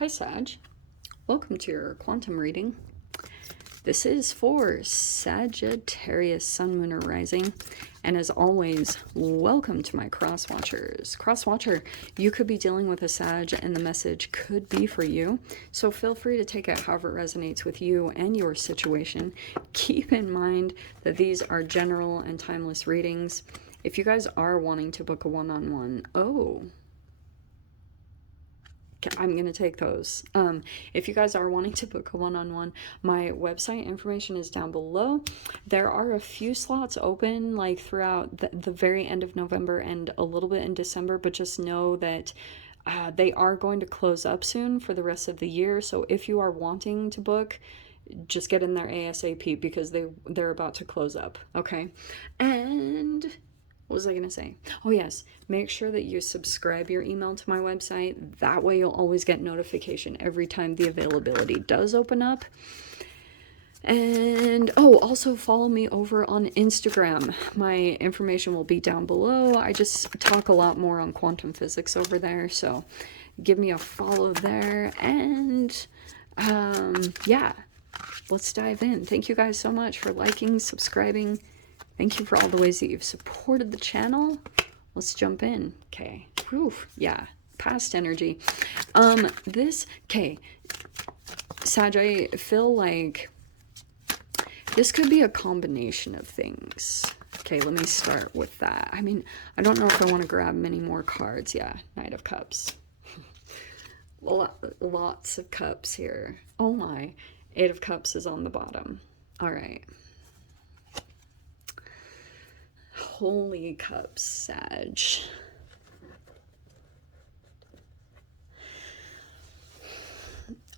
Hi Sag, welcome to your quantum reading. This is for Sagittarius, Sun, Moon, or Rising. And as always, welcome to my cross watchers. Cross watcher, you could be dealing with a Sag and the message could be for you. So feel free to take it however it resonates with you and your situation. Keep in mind that these are general and timeless readings. If you guys are wanting to book a one-on-one, I'm going to take those. If you guys are wanting to book a one-on-one, my website information is down below. There are a few slots open like throughout the very end of November and a little bit in December, but just know that they are going to close up soon for the rest of the year. So if you are wanting to book, just get in there ASAP because they're about to close up. Okay. And what was I going to say? Oh, yes. Make sure that you subscribe your email to my website. That way you'll always get notification every time the availability does open up. And, also follow me over on Instagram. My information will be down below. I just talk a lot more on quantum physics over there. So give me a follow there. And, yeah, let's dive in. Thank you guys so much for liking, subscribing. Thank you for all the ways that you've supported the channel. Let's jump in. Okay. Whew. Yeah. Past energy. Okay. Sag, I feel like this could be a combination of things. Okay, let me start with that. I mean, I don't know if I want to grab many more cards. Yeah, Knight of Cups. Lots of cups here. Oh my. Eight of Cups is on the bottom. All right. Holy Cups, Sag.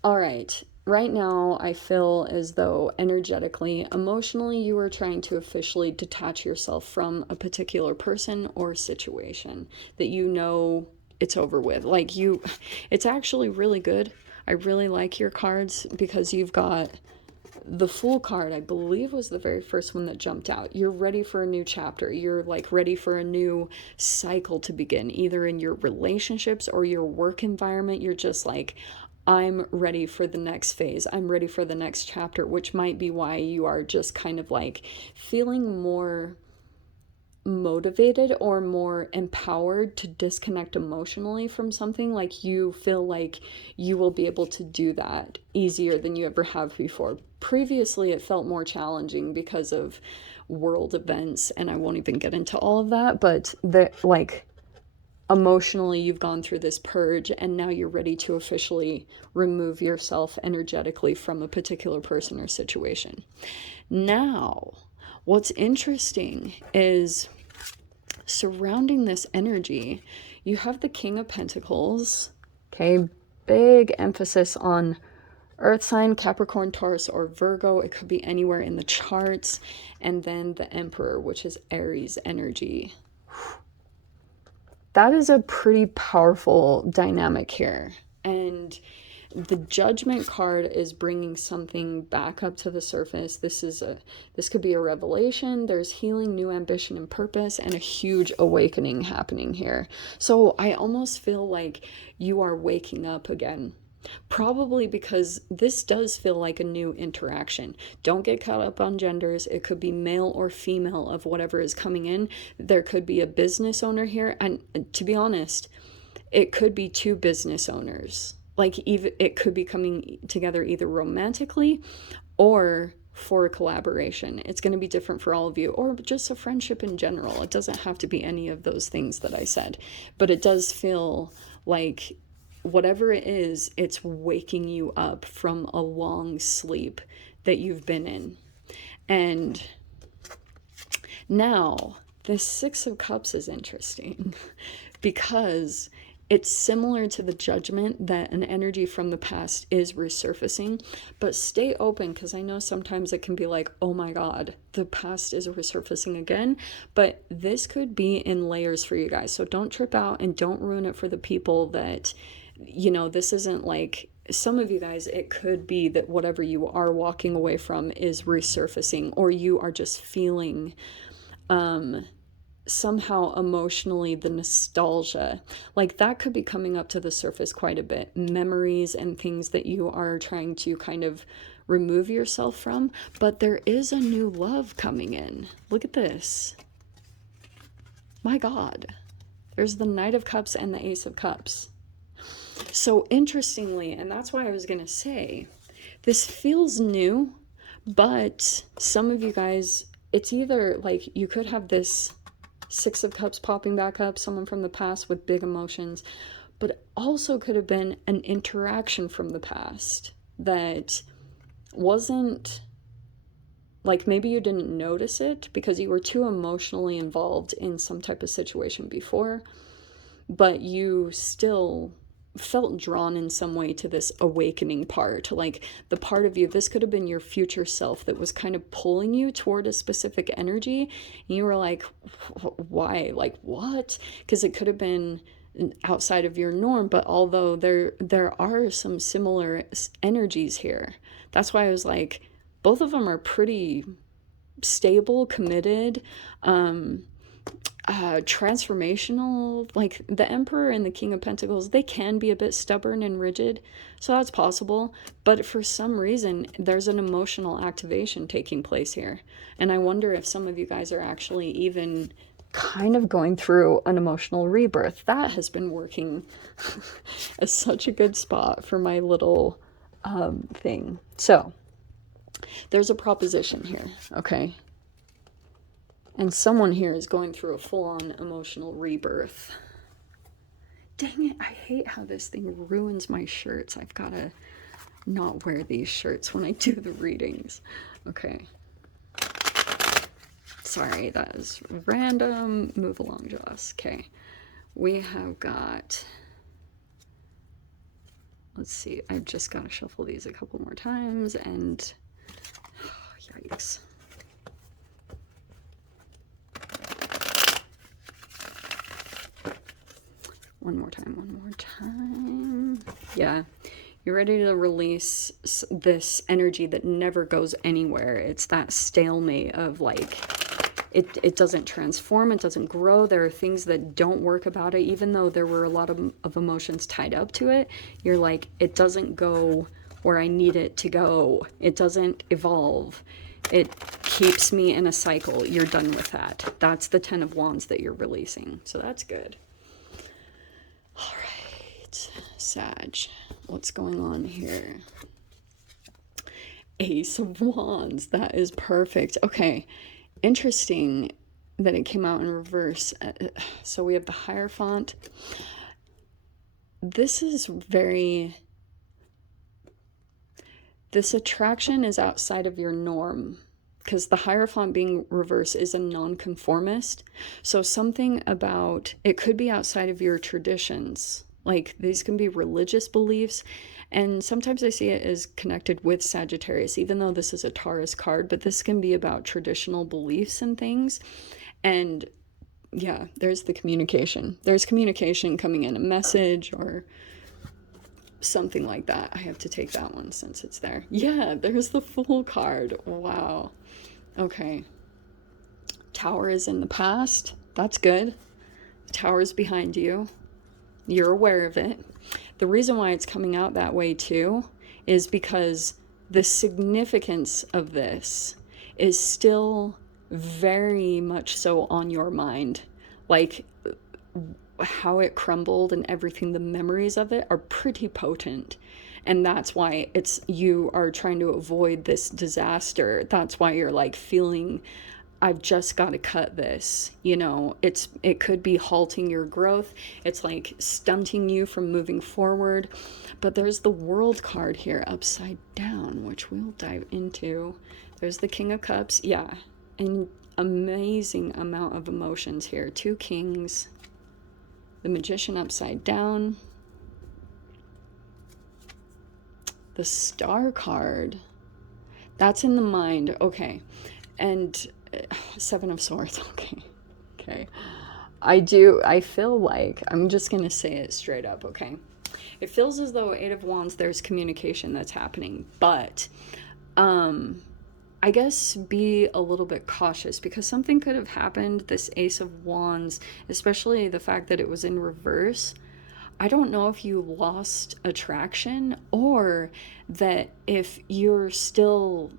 All right. Right now, I feel as though energetically, emotionally, you are trying to officially detach yourself from a particular person or situation that you know it's over with. Like it's actually really good. I really like your cards because you've got the Fool card, I believe, was the very first one that jumped out. You're ready for a new chapter. You're like ready for a new cycle to begin, either in your relationships or your work environment. You're just like, I'm ready for the next phase. I'm ready for the next chapter, which might be why you are just kind of like feeling more motivated or more empowered to disconnect emotionally from something. Like you feel like you will be able to do that easier than you ever have before. Previously, it felt more challenging because of world events, and I won't even get into all of that, but emotionally you've gone through this purge and now you're ready to officially remove yourself energetically from a particular person or situation. Now, what's interesting is surrounding this energy, you have the King of Pentacles. Okay, big emphasis on Earth sign, Capricorn, Taurus, or Virgo. It could be anywhere in the charts. And then the Emperor, which is Aries energy. That is a pretty powerful dynamic here. And the Judgment card is bringing something back up to the surface. This could be a revelation. There's healing, new ambition and purpose, and a huge awakening happening here. So I almost feel like you are waking up again. Probably because this does feel like a new interaction. Don't get caught up on genders. It could be male or female of whatever is coming in. There could be a business owner here. And to be honest, it could be two business owners. Like even it could be coming together either romantically or for a collaboration. It's going to be different for all of you, or just a friendship in general. It doesn't have to be any of those things that I said, but it does feel like whatever it is, it's waking you up from a long sleep that you've been in. And now the Six of Cups is interesting because it's similar to the Judgment, that an energy from the past is resurfacing, but stay open because I know sometimes it can be like, oh my God, the past is resurfacing again, but this could be in layers for you guys. So don't trip out and don't ruin it for the people that, this isn't like, some of you guys, it could be that whatever you are walking away from is resurfacing, or you are just feeling somehow emotionally the nostalgia, like that could be coming up to the surface quite a bit. Memories and things that you are trying to kind of remove yourself from, but there is a new love coming in. Look at this. My God. There's the Knight of Cups and the Ace of Cups. So interestingly, and that's why I was going to say, this feels new, but some of you guys, it's either like you could have this Six of Cups popping back up, someone from the past with big emotions, but it also could have been an interaction from the past that wasn't, like, maybe you didn't notice it because you were too emotionally involved in some type of situation before, but you still felt drawn in some way to this awakening part, like the part of you, this could have been your future self that was kind of pulling you toward a specific energy, and you were like, why, like what? Because it could have been outside of your norm, but although there are some similar energies here, that's why I was like, both of them are pretty stable, committed, transformational. Like the Emperor and the King of Pentacles, they can be a bit stubborn and rigid, so that's possible, but for some reason there's an emotional activation taking place here, and I wonder if some of you guys are actually even kind of going through an emotional rebirth. That has been working as such a good spot for my little thing. So there's a proposition here, okay? And someone here is going through a full-on emotional rebirth. Dang it, I hate how this thing ruins my shirts. I've got to not wear these shirts when I do the readings. Okay. Sorry, that is random. Move along, Joss. Okay. We have got... Let's see. I've just got to shuffle these a couple more times and... Oh, yikes. One more time. Yeah, you're ready to release this energy that never goes anywhere. It's that stalemate of like, it doesn't transform, it doesn't grow. There are things that don't work about it, even though there were a lot of emotions tied up to it. You're like, it doesn't go where I need it to go. It doesn't evolve. It keeps me in a cycle. You're done with that. That's the 10 of Wands that you're releasing. So that's good. All right, Sag, what's going on here? Ace of Wands, that is perfect. Okay, interesting that it came out in reverse. So we have the Hierophant. This is very... This attraction is outside of your norm, because the Hierophant being reverse is a nonconformist. So something about it could be outside of your traditions. Like these can be religious beliefs. And sometimes I see it as connected with Sagittarius, even though this is a Taurus card, but this can be about traditional beliefs and things. And yeah, there's the communication. There's communication coming in, a message or something like that. I have to take that one since it's there. Yeah, there's the Fool card. Wow. Okay. Tower is in the past. That's good. The Tower is behind you. You're aware of it. The reason why it's coming out that way too is because the significance of this is still very much so on your mind. Like how it crumbled and everything, the memories of it are pretty potent. And that's why it's, you are trying to avoid this disaster. That's why you're like feeling, I've just got to cut this. You know, it could be halting your growth. It's like stunting you from moving forward. But there's the World card here upside down, which we'll dive into. There's the King of Cups. Yeah, an amazing amount of emotions here. Two Kings. The Magician upside down. The Star card. That's in the mind. Okay. And Seven of Swords. Okay. I feel like, I'm just going to say it straight up, okay? It feels as though Eight of Wands, there's communication that's happening, but I guess be a little bit cautious because something could have happened. This Ace of Wands, especially the fact that it was in reverse. I don't know if you lost attraction or that if you're still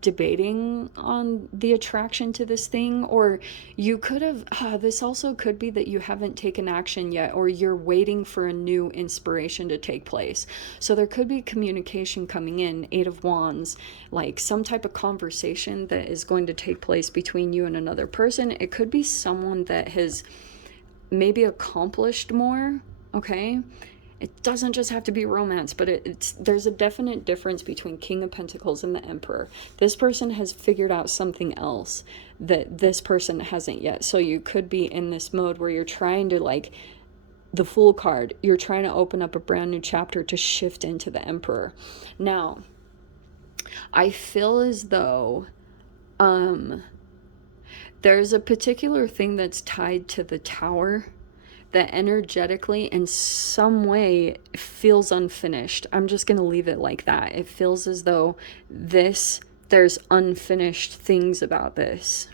debating on the attraction to this thing, or you could have this also could be that you haven't taken action yet, or you're waiting for a new inspiration to take place. So there could be communication coming in, 8 of Wands, like some type of conversation that is going to take place between you and another person. It could be someone that has maybe accomplished more, okay? It doesn't just have to be romance, but there's a definite difference between King of Pentacles and the Emperor. This person has figured out something else that this person hasn't yet. So you could be in this mode where you're trying to, like, the Fool card, you're trying to open up a brand new chapter to shift into the Emperor. Now, I feel as though there's a particular thing that's tied to the Tower that energetically in some way feels unfinished. I'm just going to leave it like that. It feels as though there's unfinished things about this.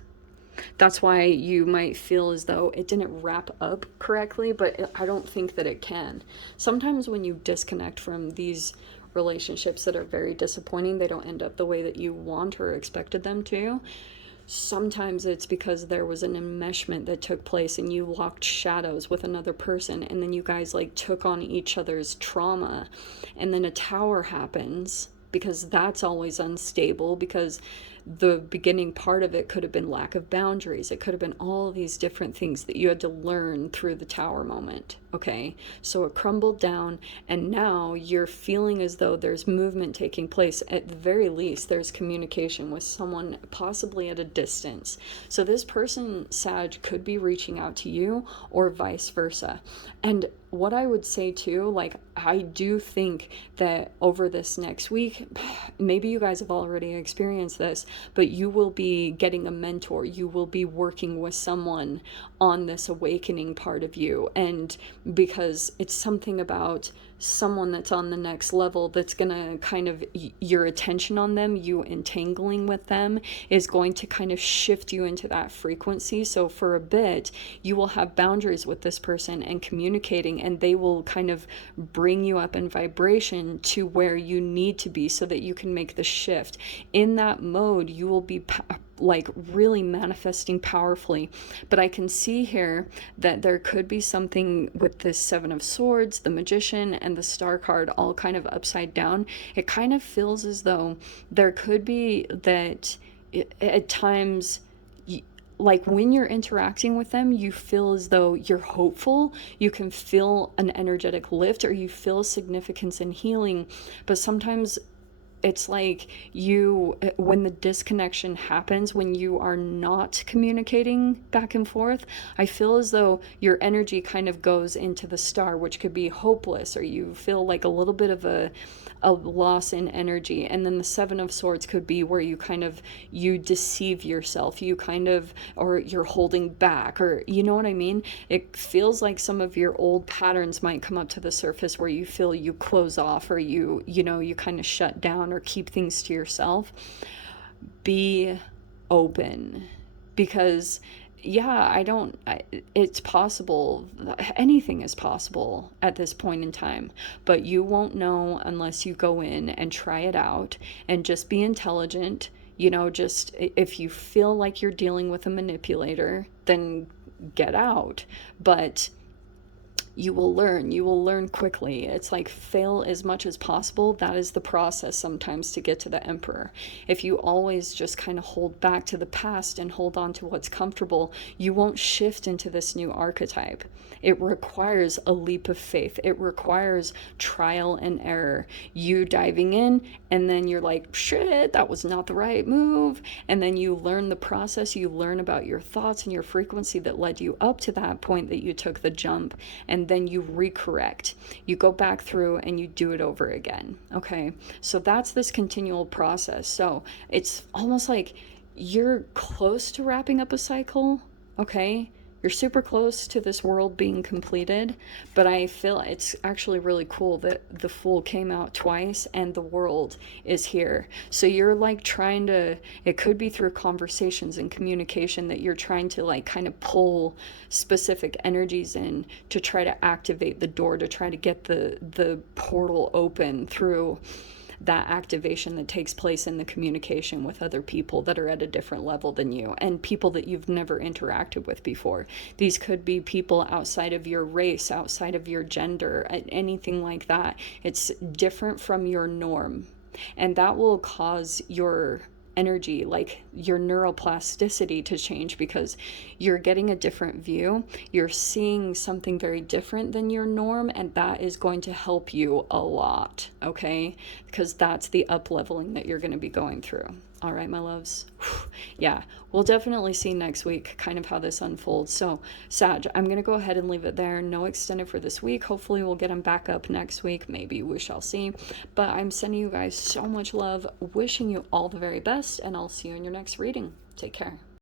That's why you might feel as though it didn't wrap up correctly, but I don't think that it can. Sometimes when you disconnect from these relationships that are very disappointing, they don't end up the way that you want or expected them to. Sometimes it's because there was an enmeshment that took place and you locked shadows with another person, and then you guys like took on each other's trauma, and then a tower happens, because that's always unstable, because the beginning part of it could have been lack of boundaries. It could have been all these different things that you had to learn through the Tower moment. Okay, so it crumbled down, and now you're feeling as though there's movement taking place. At the very least, there's communication with someone possibly at a distance. So this person, Sag, could be reaching out to you or vice versa. And what I would say too, like, I do think that over this next week, maybe you guys have already experienced this, but you will be getting a mentor. You will be working with someone on this awakening part of you. And because it's something about someone that's on the next level that's going to kind of, your attention on them, you entangling with them, is going to kind of shift you into that frequency. So for a bit, you will have boundaries with this person and communicating, and they will kind of bring you up in vibration to where you need to be so that you can make the shift. In that mode, you will be like really manifesting powerfully. But I can see here that there could be something with this 7 of Swords, the Magician, and the Star card all kind of upside down. It kind of feels as though there could be that at times, like when you're interacting with them, you feel as though you're hopeful, you can feel an energetic lift, or you feel significance and healing. But sometimes it's like when the disconnection happens, when you are not communicating back and forth, I feel as though your energy kind of goes into the Star, which could be hopeless, or you feel like a little bit of a loss in energy. And then the 7 of Swords could be where you deceive yourself, you kind of, or you're holding back, or you know what I mean? It feels like some of your old patterns might come up to the surface where you feel you close off, or you kind of shut down or keep things to yourself. Be open, because it's possible. Anything is possible at this point in time, but you won't know unless you go in and try it out, and just be intelligent. Just if you feel like you're dealing with a manipulator, then get out. But you will learn quickly. It's like fail as much as possible. That is the process sometimes to get to the Emperor. If you always just kind of hold back to the past and hold on to what's comfortable, you won't shift into this new archetype. It requires a leap of faith. It requires trial and error. You diving in, and then you're like, shit, that was not the right move. And then you learn the process. You learn about your thoughts and your frequency that led you up to that point that you took the jump. And then you recorrect. You go back through and you do it over again. Okay. So that's this continual process. So it's almost like you're close to wrapping up a cycle. Okay. You're super close to this world being completed, but I feel it's actually really cool that the Fool came out twice and the world is here. So you're like trying to, it could be through conversations and communication that you're trying to like kind of pull specific energies in to try to activate the door, to try to get the portal open through that activation that takes place in the communication with other people that are at a different level than you, and people that you've never interacted with before. These could be people outside of your race, outside of your gender, anything like that. It's different from your norm, and that will cause your energy, like your neuroplasticity, to change, because you're getting a different view. You're seeing something very different than your norm, and that is going to help you a lot, okay? Because that's the up leveling that you're going to be going through. All right, my loves. Yeah, we'll definitely see next week kind of how this unfolds. So, Sag, I'm going to go ahead and leave it there. No extended for this week. Hopefully we'll get them back up next week. Maybe, we shall see. But I'm sending you guys so much love, wishing you all the very best, and I'll see you in your next reading. Take care.